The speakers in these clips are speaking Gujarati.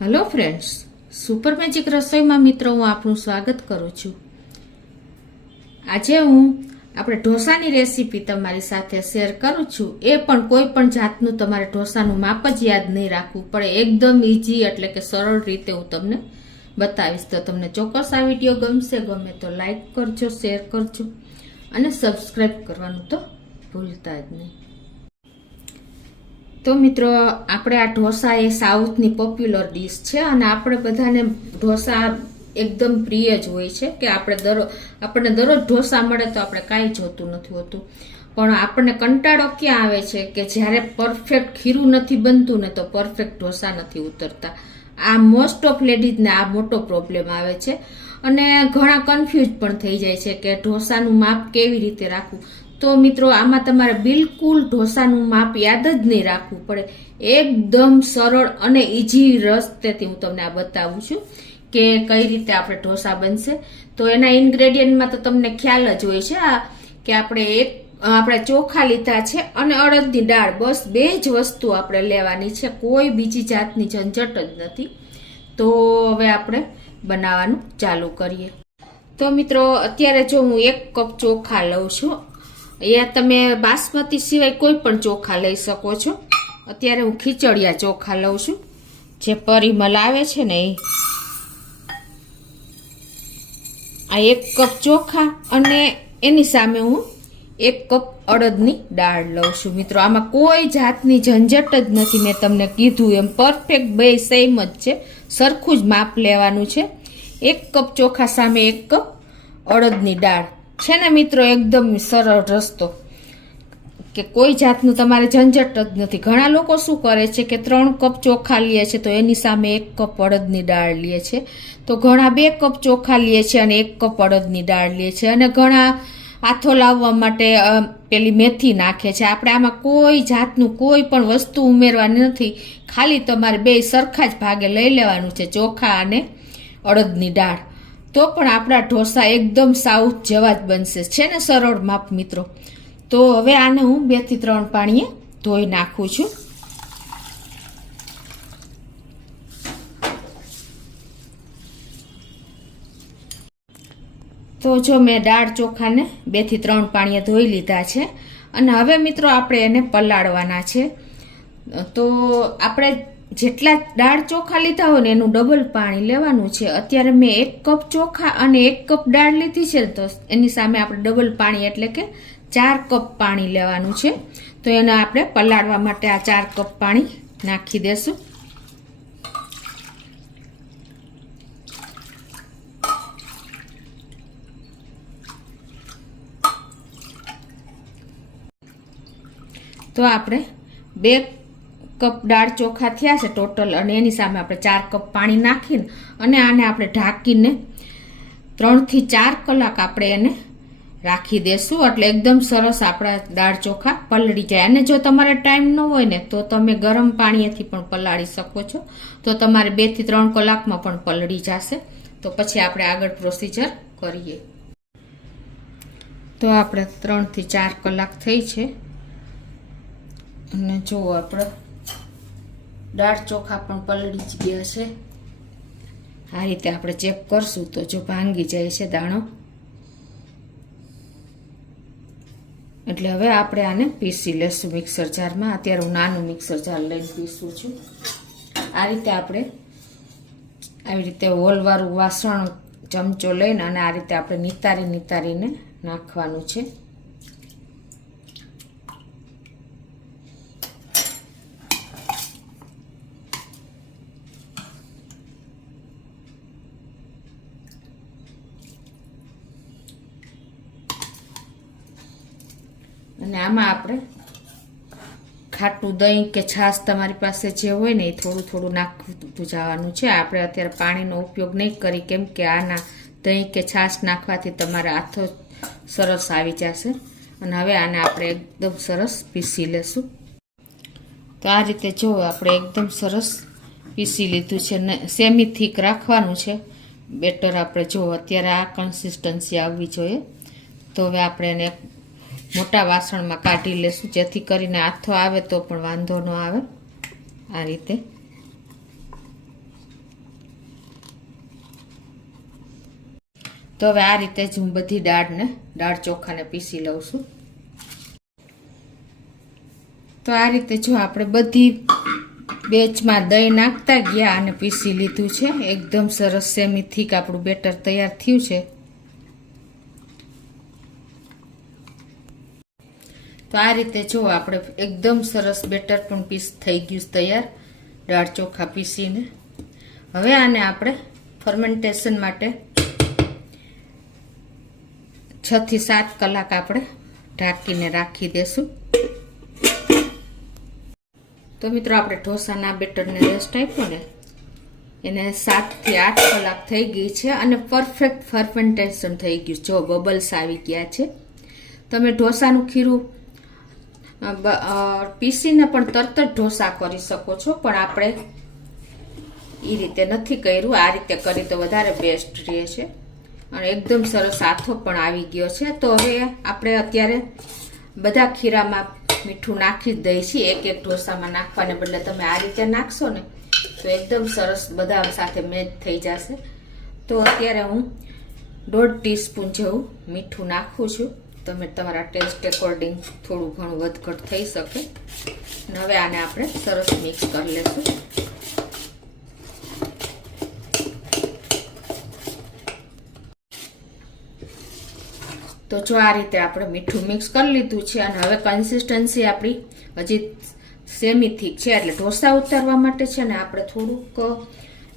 હેલો ફ્રેન્ડ્સ, સુપર મેજિક રસોઈમાં મિત્રો હું આપનું સ્વાગત કરું છું। આજે હું આપણે ઢોસાની રેસીપી તમારી સાથે શેર કરું છું। એ પણ કોઈ પણ જાતનું તમારે ઢોસાનું માપ જ યાદ નહીં રાખવું પડે, એકદમ ઈઝી એટલે કે સરળ રીતે હું તમને બતાવીશ। તો તમને ચોક્કસ આ વિડીયો ગમશે, ગમે તો લાઈક કરજો, શેર કરજો અને સબસ્ક્રાઈબ કરવાનું તો ભૂલતા જ નહીં। તો મિત્રો, આપણે આ ઢોસા એ સાઉથની પોપ્યુલર ડીશ છે અને આપણે બધાને ઢોસા એકદમ પ્રિય જ હોય છે કે આપણને દરરોજ ઢોસા મળે તો આપણે કાંઈ જોતું નથી હોતું, પણ આપણને કંટાળો ક્યાં આવે છે કે જ્યારે પરફેક્ટ ખીરું નથી બનતું ને તો પરફેક્ટ ઢોસા નથી ઉતરતા। આ મોસ્ટ ઓફ લેડીઝને આ મોટો પ્રોબ્લેમ આવે છે અને ઘણા કન્ફ્યુઝ પણ થઈ જાય છે કે ઢોસાનું માપ કેવી રીતે રાખવું। તો મિત્રો, આમાં તમારે બિલકુલ ઢોસાનું માપ યાદ જ નહીં રાખવું પડે, એકદમ સરળ અને ઈઝી રસ્તેથી હું તમને આ બતાવું છું કે કઈ રીતે આપણે ઢોસા બનશે। તો એના ઇન્ગ્રેડિયન્ટમાં તો તમને ખ્યાલ જ હોય છે કે આપણે ચોખા લીધા છે અને અડદની દાળ, બસ બે જ વસ્તુ આપણે લેવાની છે, કોઈ બીજી જાતની ઝંઝટ જ નથી। તો હવે આપણે બનાવવાનું ચાલુ કરીએ। તો મિત્રો, અત્યારે જો હું 1 કપ ચોખા લઉં છું, અહીંયા તમે બાસમતી સિવાય કોઈ પણ ચોખા લઈ શકો છો। અત્યારે હું ખીચડિયા ચોખા લઉં છું, જે પરિમલ આવે છે ને એ। આ 1 કપ ચોખા અને એની સામે હું 1 કપ અડદની દાળ લઉં છું। મિત્રો, આમાં કોઈ જાતની ઝંઝટ જ નથી, મેં તમને કીધું એમ પરફેક્ટ બે સેમ જ છે, સરખું જ માપ લેવાનું છે। 1 કપ ચોખા સામે 1 કપ અડદની દાળ છે ને મિત્રો, એકદમ સરળ રસ્તો કે કોઈ જાતનું તમારે ઝંઝટ જ નથી। ઘણા લોકો શું કરે છે કે 3 કપ ચોખા લે છે તો એની સામે 1 કપ અડદની દાળ લે છે, તો ઘણા 2 કપ ચોખા લે છે અને 1 કપ અડદની દાળ લે છે, અને ઘણા આથો લાવવા માટે પેલી મેથી નાખે છે। આપણે આમાં કોઈ જાતનું કોઈ પણ વસ્તુ ઉમેરવાની નથી, ખાલી તમારે બે સરખા જ ભાગે લઈ લેવાનું છે, ચોખા અને અડદની દાળ। તો પણ આપણા ઢોસા એકદમ સાઉથ જેવા જ બનશે, છે ને સરળ માપ મિત્રો। તો હવે આને હું 2 થી 3 પાણીએ ધોઈ નાખું છું। તો જો મેં દાળ ચોખાને 2 થી 3 પાણીએ ધોઈ લીધા છે અને હવે મિત્રો આપણે એને પલાળવાના છે। તો આપણે જેટલા દાળ ચોખા લીધા હોય ને એનું ડબલ પાણી લેવાનું છે। અત્યારે મેં 1 કપ ચોખા અને 1 કપ દાળ લીધી છે, તો એની સામે આપણે ડબલ પાણી એટલે કે 4 કપ પાણી લેવાનું છે। તો એને આપણે પલાળવા માટે આ 4 કપ પાણી નાખી દેશું। તો આપણે 2 કપ દાળ ચોખા થયા છે ટોટલ, અને એની સામે આપણે 4 કપ પાણી નાખીને અને આને આપણે ઢાંકીને 3 થી 4 કલાક આપણે એને રાખી દેશું, એટલે એકદમ સરસ આપણા દાળ ચોખા પલળી જાય। અને જો તમારે ટાઈમ ન હોય ને તો તમે ગરમ પાણીથી પણ પલાળી શકો છો, તો તમારે 2 થી 3 કલાકમાં પણ પલળી જશે। તો પછી આપણે આગળ પ્રોસીજર કરીએ। તો આપણે 3 થી 4 કલાક થઈ છે અને જો આપણે દાળ ચોખા પણ પલળી જ ગયા છે। આ રીતે આપણે ચેક કરશું તો જો ભાંગી જાય છે દાણો, એટલે હવે આપણે આને પીસી લેશું મિક્સર જારમાં। અત્યારે હું નાનું મિક્સર જાર લઈને પીસું છું। આ રીતે આપણે આવી રીતે હોલવાળું વાસણ ચમચો લઈને અને આ રીતે આપણે નિતારીને નાખવાનું છે। અને આમાં આપણે ખાટું દહીં કે છાશ તમારી પાસે જે હોય ને એ થોડું નાખતું જવાનું છે। આપણે અત્યારે પાણીનો ઉપયોગ નહીં કરી, કેમ કે આના દહીં કે છાશ નાખવાથી તમારે આથો સરસ આવી જશે। અને હવે આને આપણે એકદમ સરસ પીસી લેશું। તો આ રીતે જો આપણે એકદમ સરસ પીસી લીધું છે ને સેમી થીક રાખવાનું છે બેટર। આપણે જો અત્યારે આ કન્સિસ્ટન્સી આવવી જોઈએ। તો હવે આપણે એને મોટા વાસણમાં કાઢી લેશું, જેથી કરીને આથો આવે તો પણ વાંધો ન આવે। આ રીતે તો હવે આ રીતે જ હું બધી દાળ ચોખાને પીસી લઉં છું. તો આ રીતે જો આપણે બધી બેચમાં દહીં નાખતા ગયા અને પીસી લીધું છે. એકદમ સરસ સેમી થીક આપણું બેટર તૈયાર થયું છે. તો આ રીતે જો આપણે એકદમ સરસ બેટર પણ થઈ ગયું તૈયાર દાળ ચોખા પીસીને. હવે આને આપણે ફર્મેન્ટેશન માટે 6 થી 7 કલાક આપણે ઢાંકીને રાખી દેશું. તો મિત્રો આપણે ઢોસાના બેટરને રેસ્ટ આપ્યો ને એને 7 થી 8 કલાક થઈ ગઈ છે અને પરફેક્ટ ફર્મેન્ટેશન થઈ ગયું. જો બબલ્સ આવી ગયા છે. તમે ઢોસાનું ખીરું પીસીને પણ તરત જ ઢોસા કરી શકો છો, પણ આપણે એ રીતે નથી કર્યું. આ રીતે કરી તો વધારે બેસ્ટ રહે છે અને એકદમ સરસ આથો પણ આવી ગયો છે. તો હવે આપણે અત્યારે બધા ખીરામાં મીઠું નાખી જ દઈએ છીએ. એક એક ઢોસામાં નાખવાને બદલે તમે આ રીતે નાખશો ને તો એકદમ સરસ બધા સાથે મેચ થઈ જશે. તો અત્યારે હું 1.5 ટીસ્પૂન જેવું મીઠું નાખું છું. તમે તમારા ટેસ્ટ એકોર્ડિંગ થોડું ઘણું વધઘટ થઈ શકે. અને હવે આને આપણે સરસ મિક્સ કરી લેશું. તો જો આ રીતે આપણે મીઠું મિક્સ કરી લીધું છે અને હવે કન્સિસ્ટન્સી આપણી હજી સેમી થીક છે, એટલે ઢોસા ઉતારવા માટે છે ને આપણે થોડુંક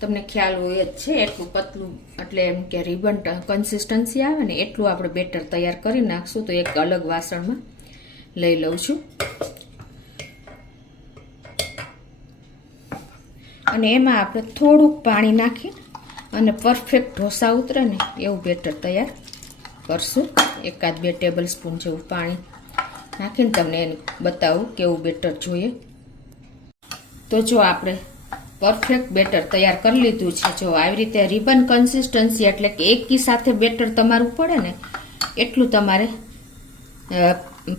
તમને ખ્યાલ હોય જ છે એટલું પતલું, એટલે એમ કે રિબન કન્સિસ્ટન્સી આવે ને એટલું આપણે બેટર તૈયાર કરી નાખશું. તો એક અલગ વાસણમાં લઈ લઉં છું અને એમાં આપણે થોડુંક પાણી નાખી અને પરફેક્ટ ઢોસા ઉતરે ને એવું બેટર તૈયાર કરશું. 1-2 ટેબલ સ્પૂન જેવું પાણી નાખીને તમને બતાવું કેવું બેટર જોઈએ. તો જો આપણે પરફેક્ટ બેટર તૈયાર કરી લીધું છે. જો આવી રીતે રિબન કન્સિસ્ટન્સી એટલે કે એકી સાથે બેટર તમારું પડે ને એટલું તમારે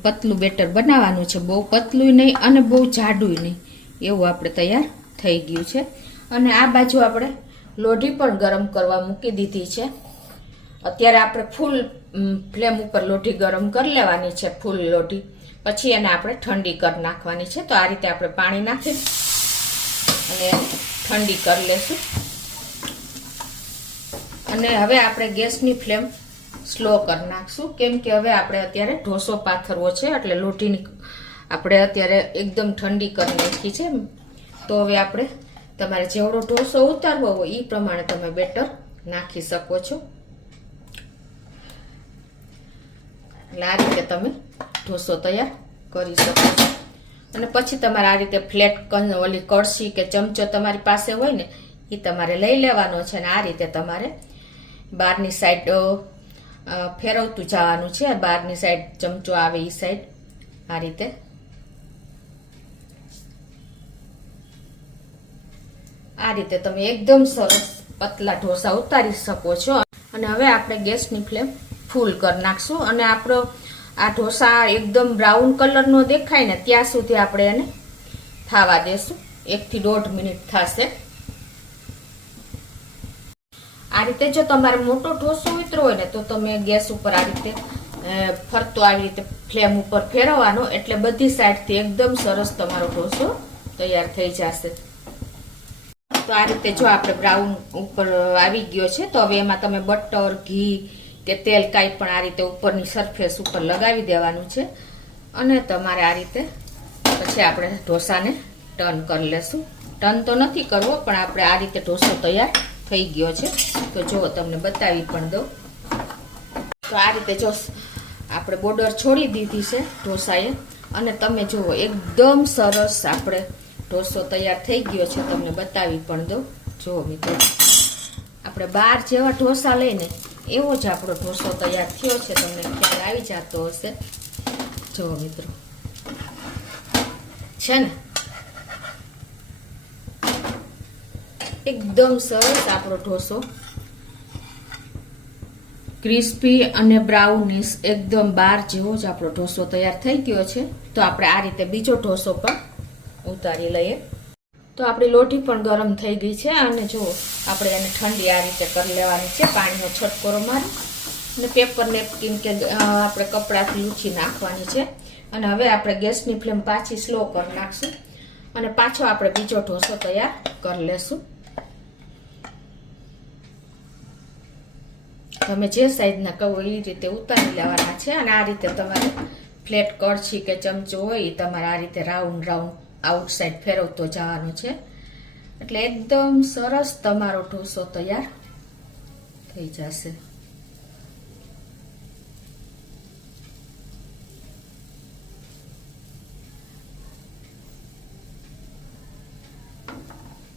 પતલું બેટર બનાવવાનું છે. બહુ પતલું નહીં અને બહુ જાડું નહીં, એવું આપણે તૈયાર થઈ ગયું છે. અને આ બાજુ આપણે લોઢી પણ ગરમ કરવા મૂકી દીધી છે. અત્યારે આપણે ફૂલ ફ્લેમ ઉપર લોઢી ગરમ કરી લેવાની છે, ફૂલ લોઢી. પછી એને આપણે ઠંડી કરી નાખવાની છે. તો આ રીતે આપણે પાણી નાખી અને ઠંડી કરી લેશું. અને હવે આપણે ગેસની ફ્લેમ સ્લો કરી નાખશું, કેમ કે હવે આપણે અત્યારે ઢોસો પાથરવો છે, એટલે લોઢીની આપણે અત્યારે એકદમ ઠંડી કરી નાખી છે. તો હવે આપણે તમારે જેવડો ઢોસો ઉતારવો હોય એ પ્રમાણે તમે બેટર નાખી શકો છો. એટલે આ રીતે તમે ઢોસો તૈયાર કરી શકો છો. અને પછી તમારે આ રીતે ફ્લેટ ઓલી કળશી કે ચમચો તમારી પાસે હોય ને એ તમારે લઈ લેવાનો છે અને આ રીતે તમારે બહારની સાઈડ ફેરવતું જવાનું છે. બહારની સાઈડ ચમચો આવે એ સાઈડ આ રીતે તમે એકદમ સરસ પતલા ઢોસા ઉતારી શકો છો. અને હવે આપણે ગેસની ફ્લેમ ફૂલ કરી નાખશું અને આપણો આ ઢોસા એકદમ બ્રાઉન કલરનો દેખાય ને ત્યાં સુધી આપણે એને થવા દેશું. 1 થી 1.5 મિનિટ થશે. આ રીતે જો તમારે મોટો ઢોસો ઉતરો હોય ને તો તમે ગેસ ઉપર આ રીતે ફરતો આવી રીતે ફ્લેમ ઉપર ફેરવવાનો, એટલે બધી સાઈડથી એકદમ સરસ તમારો ઢોસો તૈયાર થઈ જશે. તો આ રીતે જો આપણે બ્રાઉન ઉપર આવી ગયો છે તો હવે એમાં તમે બટર, ઘી કે તેલ કાંઈ પણ આ રીતે ઉપરની સરફેસ ઉપર લગાવી દેવાનું છે. અને તમારે આ રીતે પછી આપણે ઢોસાને ટર્ન કરી લેશું. ટર્ન તો નથી કરવો, પણ આપણે આ રીતે ઢોસો તૈયાર થઈ ગયો છે. તો જો તમને બતાવી પણ દઉં. તો આ રીતે જો આપણે બોર્ડર છોડી દીધી છે ઢોસાએ અને તમે જુઓ એકદમ સરસ આપણે ઢોસો તૈયાર થઈ ગયો છે. તમને બતાવી પણ દઉં. જુઓ મિત્રો, આપણે 12 જેવા ઢોસા લઈને એવો જ આપણો ઢોસો તૈયાર થયો છે. તમને ખ્યાલ આવી જતો હશે. જુઓ મિત્રો, છે ને એકદમ સરસ આપણો ઢોસો ક્રિસ્પી અને બ્રાઉનિશ એકદમ 12 જેવો જ આપણો ઢોસો તૈયાર થઈ ગયો છે. તો આપણે આ રીતે બીજો ઢોસો પણ ઉતારી લઈએ. તો આપણી લોઢી પણ ગરમ થઈ ગઈ છે અને જો આપણે એને ઠંડી આ રીતે કરી લેવાની છે. પાણીનો છટકોરો મારી અને પેપર નેપકિન કે આપણે કપડાથી લૂછી નાખવાની છે. અને હવે આપણે ગેસની ફ્લેમ પાછી સ્લો કરી નાખશું અને પાછો આપણે બીજો ઢોસો તૈયાર કરી લેશું. તમે જે સાઈઝના કહો એ રીતે ઉતારી લેવાના છે. અને આ રીતે તમારે ફ્લેટ કળછી કે ચમચો હોય એ તમારે આ રીતે રાઉન્ડ રાઉન્ડ આઉટસાઇડ ફેરવતો જવાનો છે. એટલે એકદમ સરસ તમારો ઢોસો તૈયાર થઈ જશે.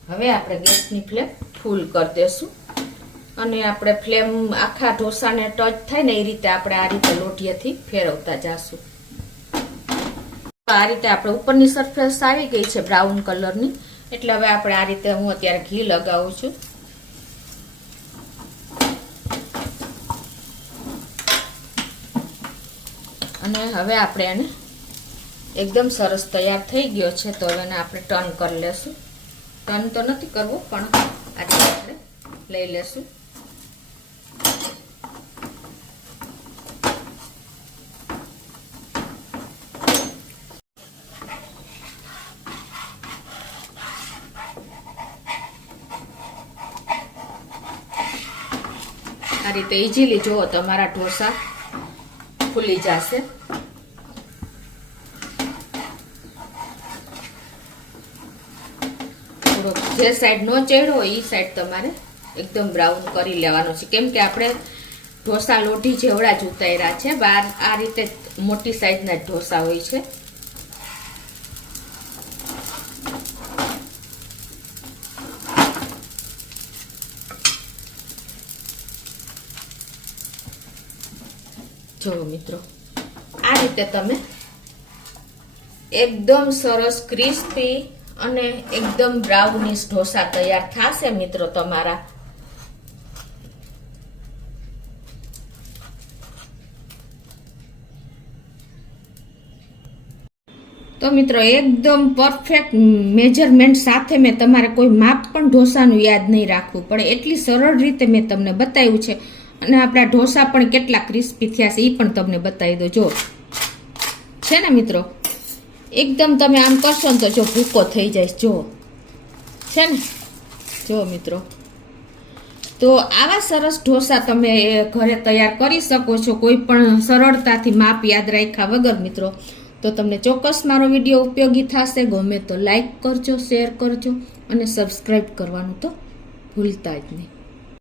હવે આપણે ગેસની ફ્લેમ ફૂલ કરી દેશું અને આપણે ફ્લેમ આખા ઢોસાને ટચ થાય ને એ રીતે આપણે આ રીતે લોઢિયાથી ફેરવતા જાશું. આ રીતે આપણે ઉપરની સરફેસ આવી ગઈ છે બ્રાઉન કલરની. એટલે હવે આપણે આ રીતે હું અત્યારે ઘી લગાવું છું. અને હવે આપણે એને એકદમ સરસ તૈયાર થઈ ગયો છે. તો હવે એને આપણે ટર્ન કરી લેશું. ટર્ન તો નથી કરવું પણ આ રીતે આપણે લઈ લેશું. આ રીતે ઇઝીલી જુઓ તમારા ઢોસા ફૂલી જશે. જે સાઈડ નો ચડ્યો હોય એ સાઈડ તમારે એકદમ બ્રાઉન કરી લેવાનો છે. કેમ કે આપણે ઢોસા લોઢી જેવડા જ ઉતાર્યા છે. બહાર આ રીતે મોટી સાઈઝના ઢોસા હોય છે. જો મિત્રો આ રીતે તમે એકદમ સરસ ક્રિસ્પી અને એકદમ બ્રાઉનિશ ઢોસા તૈયાર થશે મિત્રો તમારા. તો મિત્રો એકદમ પરફેક્ટ મેજરમેન્ટ સાથે મેં તમારે કોઈ માપ પણ ઢોસાનું યાદ નહીં રાખવું પડે એટલી સરળ રીતે મેં તમને બતાવ્યું છે. અને આપણા ઢોસા પણ કેટલા ક્રિસ્પી થયા છે એ પણ તમને બતાવી દો. જો છે ને મિત્રો એકદમ તમે આમ કરશો ને તો જો ભૂકો થઈ જાય. જો છે ને, જો મિત્રો તો આવા સરસ ઢોસા તમે ઘરે તૈયાર કરી શકો છો કોઈ પણ સરળતાથી માપ યાદ રાખ્યા વગર મિત્રો. તો તમને ચોક્કસ મારો વિડીયો ઉપયોગી થશે. ગમે તો લાઈક કરજો, શેર કરજો અને સબસ્ક્રાઈબ કરવાનું તો ભૂલતા જ નહીં.